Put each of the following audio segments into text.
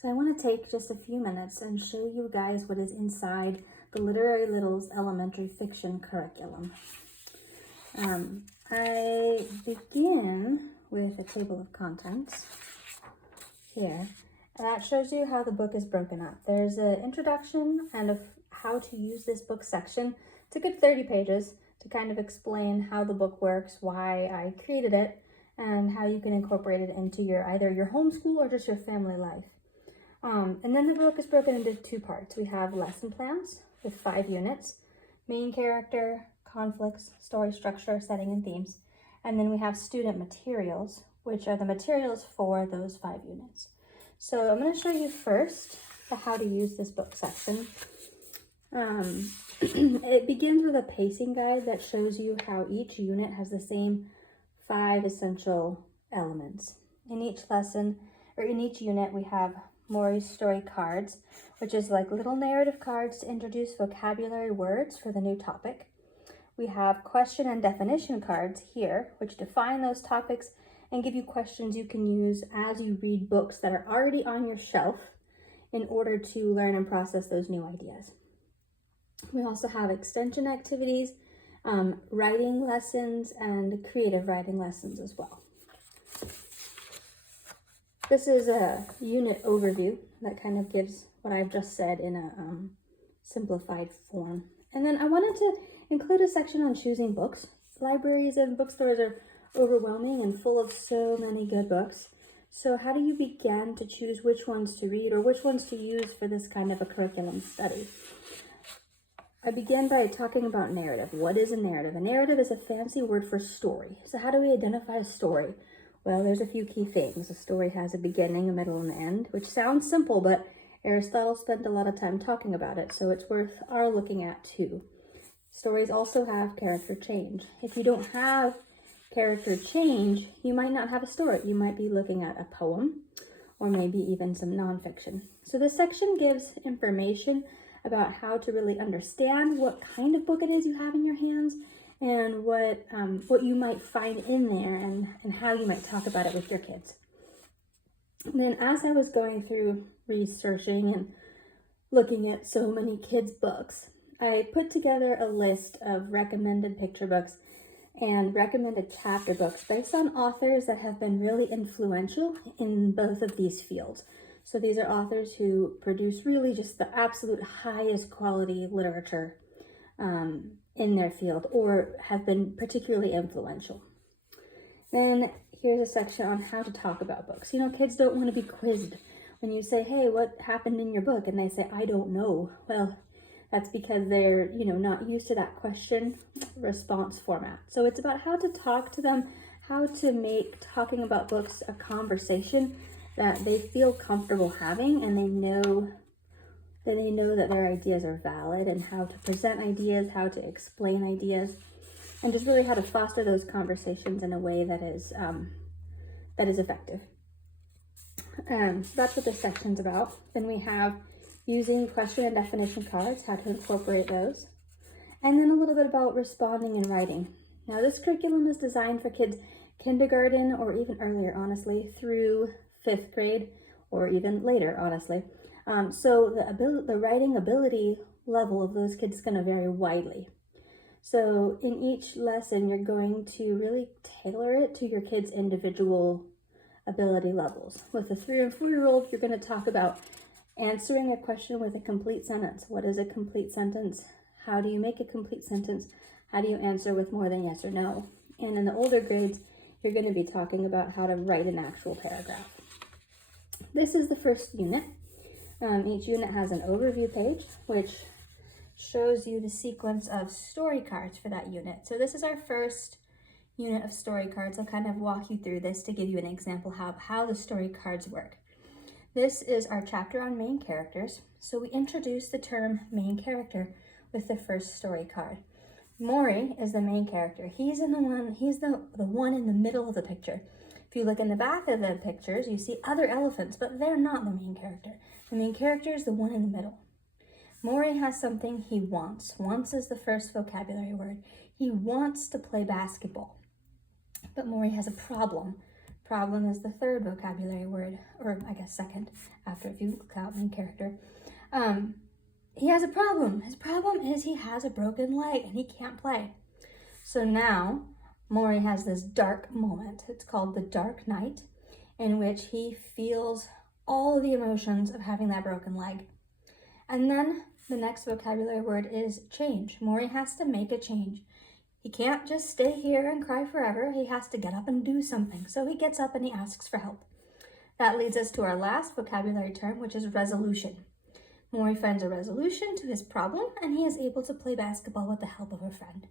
So I want to take just a few minutes and show you guys what is inside the Literary Littles elementary fiction curriculum. I begin with a table of contents here. That shows you how the book is broken up. There's an introduction and how to use this book section. It's a good 30 pages to kind of explain how the book works, why I created it, and how you can incorporate it into either your homeschool or just your family life. And then the book is broken into 2 parts. We have lesson plans with 5 units, main character, conflicts, story structure, setting, and themes. And then we have student materials, which are the materials for those 5 units. So I'm going to show you first the how to use this book section. It begins with a pacing guide that shows you how each unit has the same 5 essential elements. In each lesson, or in each unit, we have Maury's story cards, which is like little narrative cards to introduce vocabulary words for the new topic. We have question and definition cards here, which define those topics and give you questions you can use as you read books that are already on your shelf in order to learn and process those new ideas. We also have extension activities, writing lessons, and creative writing lessons as well. This is a unit overview that kind of gives what I've just said in a simplified form. And then I wanted to include a section on choosing books. Libraries and bookstores are overwhelming and full of so many good books. So how do you begin to choose which ones to read or which ones to use for this kind of a curriculum study? I began by talking about narrative. What is a narrative? A narrative is a fancy word for story. So how do we identify a story? Well, there's a few key things. A story has a beginning, a middle, and an end, which sounds simple, but Aristotle spent a lot of time talking about it, so it's worth our looking at too. Stories also have character change. If you don't have character change, you might not have a story. You might be looking at a poem or maybe even some nonfiction. So this section gives information about how to really understand what kind of book it is you have in your hands and what you might find in there and how you might talk about it with your kids. And then as I was going through researching and looking at so many kids' books, I put together a list of recommended picture books and recommended chapter books based on authors that have been really influential in both of these fields. So these are authors who produce really just the absolute highest quality literature in their field or have been particularly influential. Then here's a section on how to talk about books. You know, kids don't want to be quizzed. When you say, hey, what happened in your book? And they say, I don't know. Well, that's because they're, not used to that question response format. So it's about how to talk to them, how to make talking about books a conversation that they feel comfortable having, and they know that their ideas are valid, and how to present ideas, how to explain ideas, and just really how to foster those conversations in a way that is effective. So that's what this section's about. Then we have using question and definition cards, how to incorporate those, and then a little bit about responding and writing. Now, this curriculum is designed for kids kindergarten or even earlier, honestly, through 5th grade or even later, honestly. So the writing ability level of those kids is going to vary widely. So in each lesson, you're going to really tailor it to your kids' individual ability levels. With a 3 and 4-year-old, you're going to talk about answering a question with a complete sentence. What is a complete sentence? How do you make a complete sentence? How do you answer with more than yes or no? And in the older grades, you're going to be talking about how to write an actual paragraph. This is the first unit. Each unit has an overview page, which shows you the sequence of story cards for that unit. So this is our first unit of story cards. I'll kind of walk you through this to give you an example how the story cards work. This is our chapter on main characters. So we introduce the term main character with the first story card. Maury is the main character. He's the one in the middle of the picture. If you look in the back of the pictures, you see other elephants, but they're not the main character. The main character is the one in the middle. Maury has something he wants. Wants is the first vocabulary word. He wants to play basketball. But Maury has a problem. problem is the third vocabulary word, or I guess second, after if you count main character. He has a problem. His problem is he has a broken leg and he can't play. So now Maury has this dark moment. It's called the dark night, in which he feels all of the emotions of having that broken leg. And then the next vocabulary word is change. Maury has to make a change. He can't just stay here and cry forever. He has to get up and do something. So he gets up and he asks for help. That leads us to our last vocabulary term, which is resolution. Maury finds a resolution to his problem, and he is able to play basketball with the help of a friend.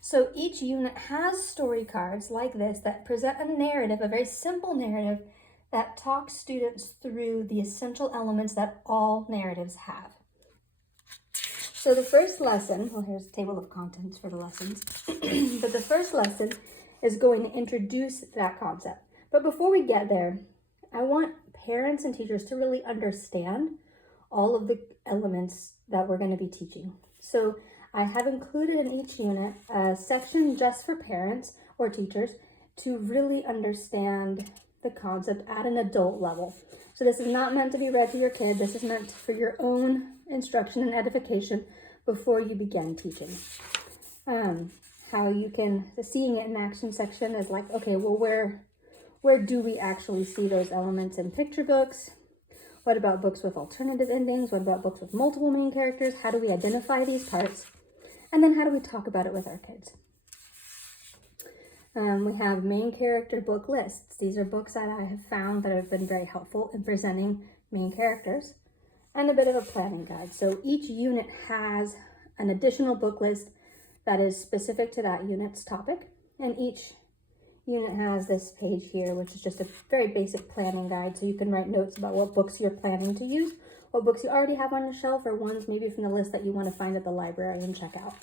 So each unit has story cards like this that present a narrative, a very simple narrative that talks students through the essential elements that all narratives have. So the first lesson, well, here's a table of contents for the lessons, but the first lesson is going to introduce that concept. But before we get there, I want parents and teachers to really understand all of the elements that we're going to be teaching. So I have included in each unit a section just for parents or teachers to really understand the concept at an adult level. So this is not meant to be read to your kid. This is meant for your own instruction and edification before you begin teaching. How you can, the seeing it in action section is like, okay, well, where do we actually see those elements in picture books? What about books with alternative endings? What about books with multiple main characters? How do we identify these parts? And then how do we talk about it with our kids? We have main character book lists. These are books that I have found that have been very helpful in presenting main characters, and a bit of a planning guide. So each unit has an additional book list that is specific to that unit's topic, and each unit has this page here, which is just a very basic planning guide, so you can write notes about what books you're planning to use, what books you already have on your shelf, or ones maybe from the list that you want to find at the library and check out.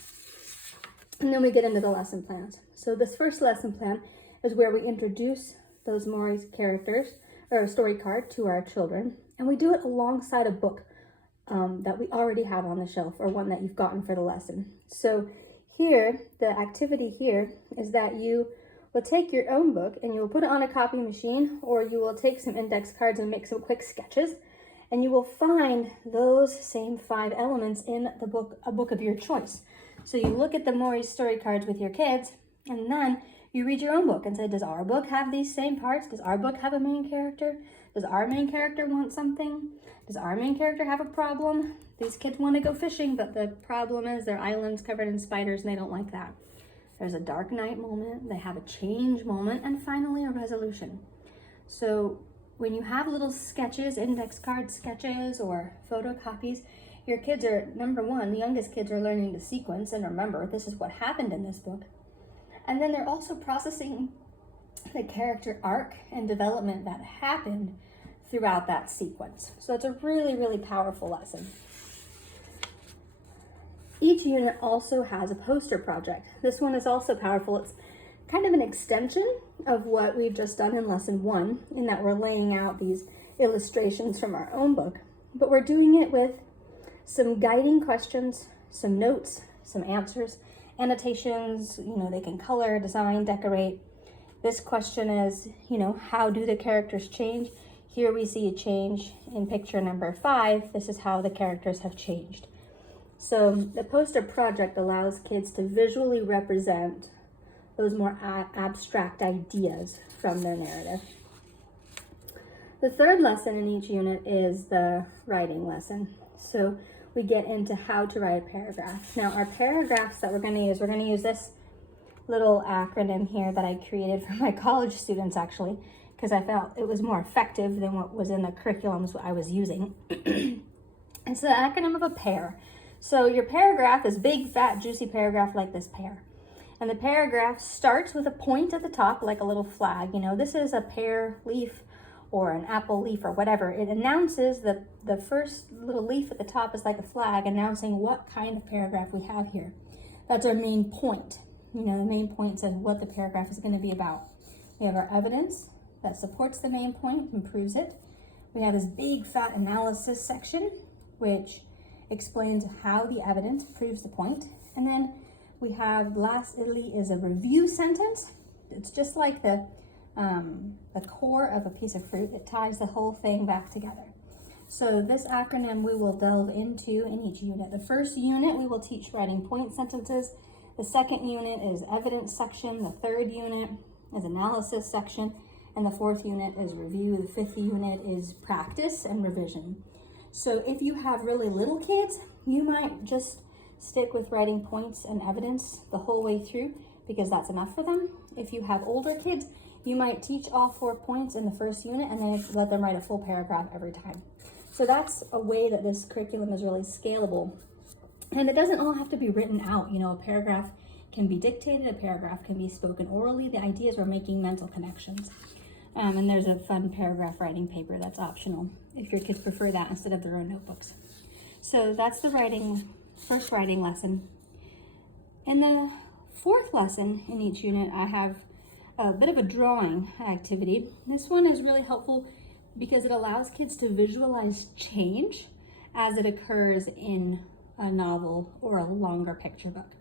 And then we get into the lesson plans. So this first lesson plan is where we introduce those Maury's characters, or a story card, to our children. And we do it alongside a book that we already have on the shelf, or one that you've gotten for the lesson. So here, the activity here is that you will take your own book and you will put it on a copy machine, or you will take some index cards and make some quick sketches, and you will find those same 5 elements in the book, a book of your choice. So you look at the Maury's story cards with your kids, and then you read your own book and say, does our book have these same parts? Does our book have a main character? Does our main character want something? Does our main character have a problem? These kids want to go fishing, but the problem is their island's covered in spiders and they don't like that. There's a dark night moment, they have a change moment, and finally a resolution. So when you have little sketches, index card sketches or photocopies, your kids are, number one, the youngest kids are learning to sequence and remember this is what happened in this book. And then they're also processing the character arc and development that happened throughout that sequence. So it's a really, really powerful lesson. Each unit also has a poster project. This one is also powerful. It's kind of an extension of what we've just done in lesson 1, in that we're laying out these illustrations from our own book, but we're doing it with some guiding questions, some notes, some answers, annotations. They can color, design, decorate. This question is, how do the characters change? Here we see a change in picture number 5. This is how the characters have changed. So the poster project allows kids to visually represent those more abstract ideas from their narrative. The third lesson in each unit is the writing lesson. So we get into how to write a paragraph. Now our paragraphs that we're going to use this little acronym here that I created for my college students, actually, because I felt it was more effective than what was in the curriculums I was using. It's the acronym of a pear. So your paragraph is big, fat, juicy paragraph like this pear. And the paragraph starts with a point at the top, like a little flag. This is a pear leaf or an apple leaf or whatever. It announces the first little leaf at the top is like a flag announcing what kind of paragraph we have here. That's our main point. The main point says what the paragraph is going to be about. We have our evidence that supports the main point and proves it. We have this big fat analysis section, which explains how the evidence proves the point. And then we have, lastly, is a review sentence. It's just like the the core of a piece of fruit. It ties the whole thing back together. So this acronym we will delve into in each unit. The first unit we will teach writing point sentences. The second unit is evidence section. The third unit is analysis section. And the fourth unit is review. The fifth unit is practice and revision. So if you have really little kids, you might just stick with writing points and evidence the whole way through because that's enough for them. If you have older kids, you might teach all 4 points in the first unit and then let them write a full paragraph every time. So that's a way that this curriculum is really scalable. And it doesn't all have to be written out. You know, a paragraph can be dictated, a paragraph can be spoken orally. The idea is we're making mental connections. And there's a fun paragraph writing paper that's optional if your kids prefer that instead of their own notebooks. So that's the first writing lesson. In the fourth lesson in each unit, I have a bit of a drawing activity. This one is really helpful because it allows kids to visualize change as it occurs in a novel or a longer picture book.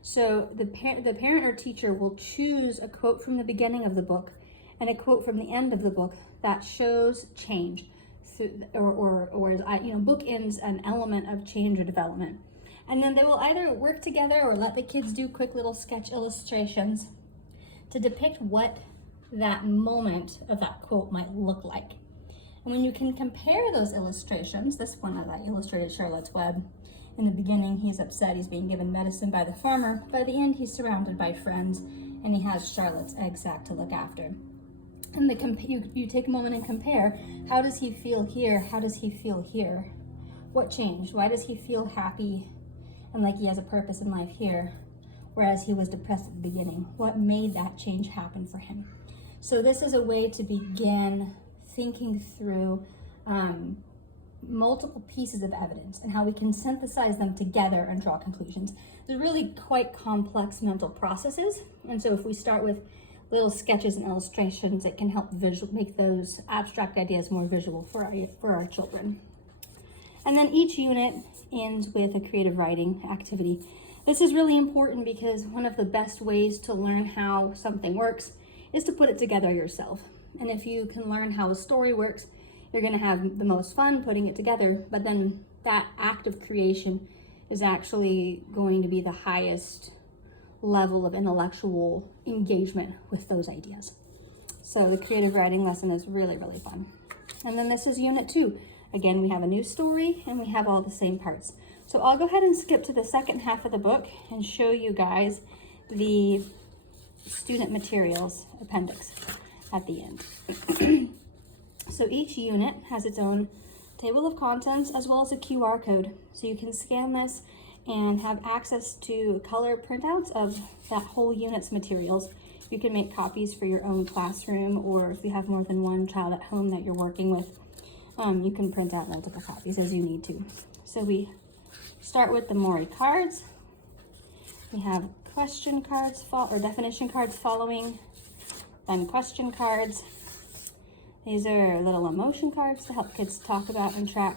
So the parent or teacher will choose a quote from the beginning of the book and a quote from the end of the book that shows change, or bookends an element of change or development. And then they will either work together or let the kids do quick little sketch illustrations to depict what that moment of that quote might look like. And when you can compare those illustrations, this one that I illustrated Charlotte's Web. In the beginning, he's upset, he's being given medicine by the farmer. By the end, he's surrounded by friends and he has Charlotte's egg sac to look after. And you take a moment and compare, how does he feel here? How does he feel here? What changed? Why does he feel happy and like he has a purpose in life here, whereas he was depressed at the beginning? What made that change happen for him? So this is a way to begin thinking through multiple pieces of evidence and how we can synthesize them together and draw conclusions. They're really quite complex mental processes. And so if we start with little sketches and illustrations, it can help make those abstract ideas more visual for our children. And then each unit ends with a creative writing activity. This is really important because one of the best ways to learn how something works is to put it together yourself. And if you can learn how a story works, you're going to have the most fun putting it together, but then that act of creation is actually going to be the highest level of intellectual engagement with those ideas. So the creative writing lesson is really, really fun. And then this is unit 2. Again, we have a new story and we have all the same parts. So I'll go ahead and skip to the second half of the book and show you guys the student materials appendix at the end. So each unit has its own table of contents as well as a QR code. So you can scan this and have access to color printouts of that whole unit's materials. You can make copies for your own classroom, or if you have more than one child at home that you're working with, you can print out multiple copies as you need to. So we start with the Maury cards. We have question cards or definition cards following, then question cards. These are little emotion cards to help kids talk about and track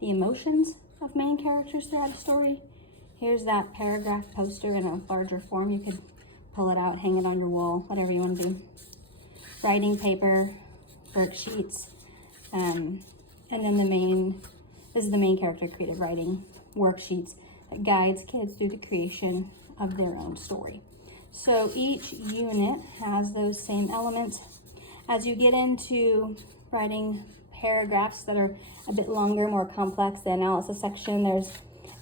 the emotions of main characters throughout a story. Here's that paragraph poster in a larger form. You could pull it out, hang it on your wall, whatever you want to do. Writing paper, worksheets, and then this is the main character creative writing worksheets that guides kids through the creation of their own story. So each unit has those same elements. As you get into writing paragraphs that are a bit longer, more complex, the analysis section, there's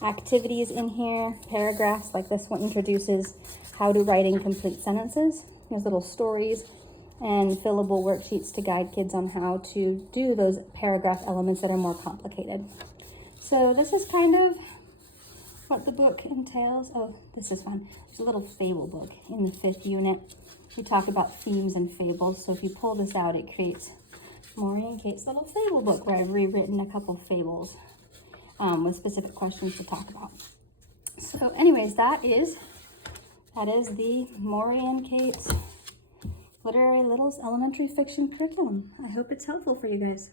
activities in here, paragraphs like this one introduces how to write incomplete sentences. There's little stories and fillable worksheets to guide kids on how to do those paragraph elements that are more complicated. So this is kind of what the book entails. Oh, this is fun. It's a little fable book in the 5th unit. We talk about themes and fables. So if you pull this out, it creates Maury and Kate's little fable book where I've rewritten a couple fables with specific questions to talk about. So anyways, that is the Maury and Kate's Literary Littles Elementary Fiction Curriculum. I hope it's helpful for you guys.